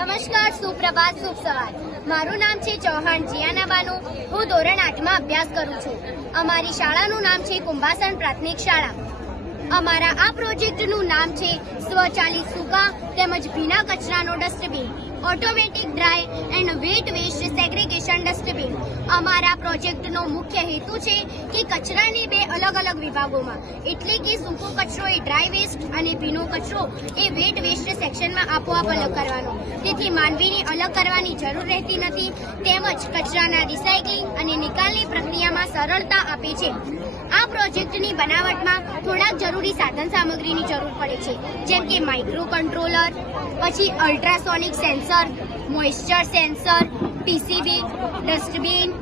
નમસ્કાર, સુપ્રભાત શુભ સવાર મારું નામ છે ચૌહાણ જીયાનાબાનુ હું ધોરણ આઠમાં અભ્યાસ કરું છું. અમારી શાળાનું નામ છે કુંભાસણ પ્રાથમિક શાળા. અમારા આ પ્રોજેક્ટનું નામ છે સ્વચાલિત સૂકા તેમજ ભીના કચરાનો dustbin. Automatic dry and dustbin અમારા પ્રોજેક્ટનો મુખ્ય હેતુ છે કે કચરાને બે અલગ અલગ વિભાગોમાં, એટલે કે સૂકો કચરો એ ડ્રાય વેસ્ટ અને ભીનો કચરો એ વેટ વેસ્ટ સેક્શનમાં આપોઆપ અલગ કરવાનો. તેથી માનવીને અલગ કરવાની જરૂર રહેતી નથી, તેમજ કચરાના રિસાયકલિંગ અને નિકાલની પ્રક્રિયામાં સરળતા આપે છે. આ પ્રોજેક્ટની બનાવટમાં થોડાક જરૂરી સાધન સામગ્રીની જરૂર પડે છે, જેમ કે માઇક્રો કંટ્રોલર પછી ultrasonic sensor moisture sensor PCB, dustbin,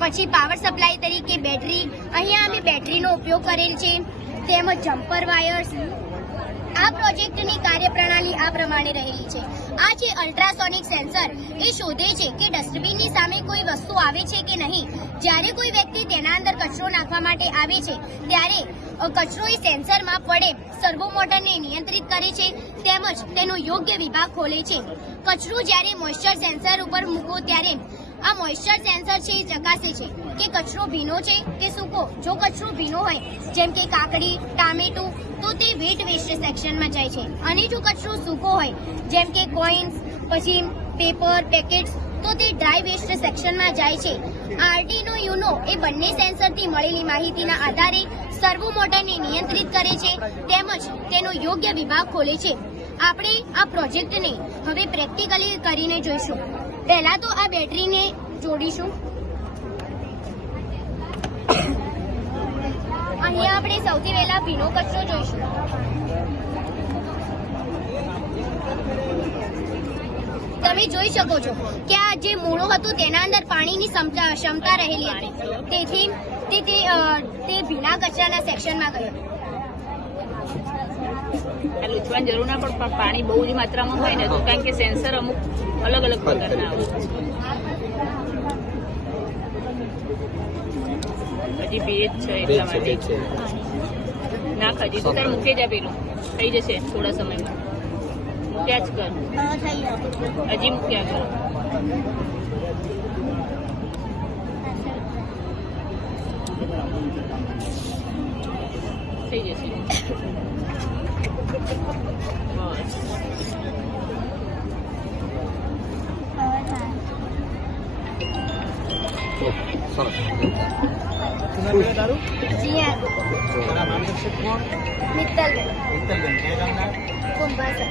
પછી પાવર સપ્લાય તરીકે બેટરી. અહીંયા અમે બેટરીનો ઉપયોગ કરેલ છે. તેમજ જમ્પર વાયર્સ આ પ્રોજેક્ટની કાર્યપ્રણાલી આ પ્રમાણે રહેલી છે. આ જે અલ્ટ્રાસોનિક સેન્સર, એ શોધે છે કે ડસ્ટબિનની સામે કોઈ વસ્તુ આવે છે કે નહીં? જ્યારે કોઈ વ્યક્તિ તેના અંદર કચરો નાખવા માટે આવે છે, ત્યારે કચરો એ સેન્સરમાં પડે સર્વો મોટરને નિયંત્રિત કરે છે, તેમજ તેનો યોગ્ય વિભાગ ખોલે છે. કચરો જ્યારે મોઇસ્ચર સેન્સર ઉપર મૂકો ત્યારે આ મોઇશ્ચર સેન્સર છે, એ ચકાસે છે કે કચરો ભીનો છે કે સૂકો. જો કચરો ભીનો હોય, જેમ કે કાકડી, ટામેટું, તો તે વેટ વેસ્ટ સેક્શનમાં જાય છે. અને જો કચરો સૂકો હોય, જેમ કે કોઇન્સ પછી પેપર પેકેટ્સ તો તે ડ્રાય વેસ્ટ સેક્શનમાં જાય છે. આરટીનો યુનો એ બંને સેન્સરથી મળેલી માહિતીના આધારે સર્વો મોટરને નિયંત્રિત કરે છે, તેમજ તેનો યોગ્ય વિભાગ ખોલે છે. આપણે આ પ્રોજેક્ટને હવે પ્રેક્ટિકલી કરીને જોઈશું. પહેલા તો આ બેટરીને જોડીશું. અહીંયા આપણે સૌથી પહેલા ભીનો કચરો જોઈશું. તમે જોઈ શકો છો કે આ જે મૂળો હતું તેના અંદર પાણીની ક્ષમતા રહેલી હતી. તેથી તે ભીના કચરાના સેક્શનમાં ગયો. આ લૂછવાની જરૂર ના પણ પણ પાણી બહુ જ માત્રામાં હોય ને તો કારણ કે સેન્સર અમુક અલગ અલગ પ્રકારના આવે હજી ભેજ છે એટલા માટે. નાખ હજી તો તારે મૂકી જ પેલું. થઈ જશે થોડા સમયમાં. મૂક્યા જ કર. હજી મૂક્યા કર. થઈ જશે. બસ જી હા મિત્તલ કુંભાસર